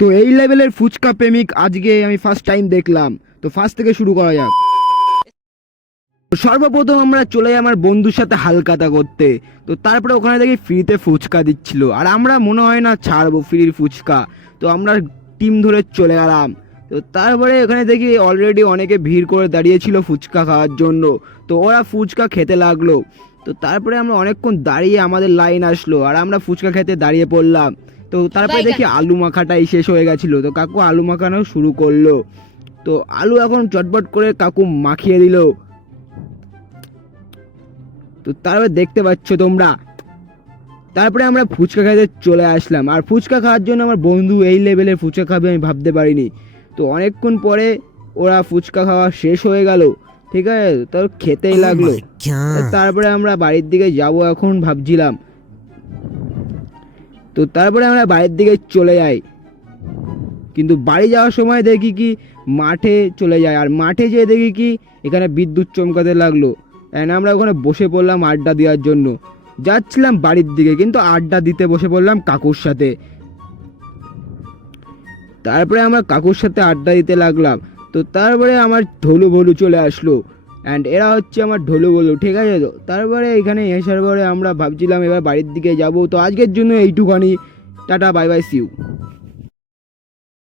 তো এই লেভেলের ফুচকা প্রেমিক আজকে আমি ফার্স্ট টাইম দেখলাম। তো ফার্স্ট থেকে শুরু করা যাক। সর্বপ্রথম আমরা চলে যাই আমার বন্ধুর সাথে হালকাতা করতে। তো তারপরে ওখানে দেখি ফ্রিতে ফুচকা দিচ্ছিল, আর আমরা মনে হয় না ছাড়বো ফ্রির ফুচকা, তো আমরা টিম ধরে চলে গেলাম। তো তারপরে ওখানে দেখি অলরেডি অনেকে ভিড় করে দাঁড়িয়েছিল ফুচকা খাওয়ার জন্য। তো ওরা ফুচকা খেতে লাগলো। তো তারপরে আমরা অনেকক্ষণ দাঁড়িয়ে আমাদের লাইন আসলো, আর আমরা ফুচকা খেতে দাঁড়িয়ে পড়লাম। তো তারপরে দেখি আলু মাখাটাই শেষ হয়ে গেছিলো, তো কাকু আলু মাখানো শুরু করলো। তো আলু এখন চটপট করে কাকু মাখিয়ে দিল। তো তারপরে দেখতে পাচ্ছ তোমরা, তারপরে আমরা ফুচকা খেতে চলে আসলাম। আর ফুচকা খাওয়ার জন্য আমার বন্ধু এই লেভেলের ফুচকা খাবে আমি ভাবতে পারিনি। তো অনেকক্ষণ পরে ওরা ফুচকা খাওয়া শেষ হয়ে গেল, ঠিক আছে, তো খেতেই লাগলো। তারপরে আমরা বাড়ির দিকে যাব এখন ভাবছিলাম। তো তারপরে আমরা বাড়ির দিকে চলে যাই, কিন্তু বাড়ি যাওয়ার সময় দেখি কি মাঠে চলে যায়, আর মাঠে যেয়ে দেখি কি এখানে বিদ্যুৎ চমকাতে লাগলো। অ্যান্ড আমরা ওখানে বসে পড়লাম আড্ডা দেওয়ার জন্য। যাচ্ছিলাম বাড়ির দিকে, কিন্তু আড্ডা দিতে বসে পড়লাম কাকুর সাথে। তারপরে আমরা কাকুর সাথে আড্ডা দিতে লাগলাম। তো তারপরে আমার ঢোলু ভলু চলে আসলো, অ্যান্ড এরা হচ্ছে আমার ঢোলু ভলু, ঠিক আছে। তো তারপরে এখানে আসার পরে আমরা ভাবছিলাম এবার বাড়ির দিকে যাব। তো আজকের জন্য এইটুখানি, tata bye bye, see you.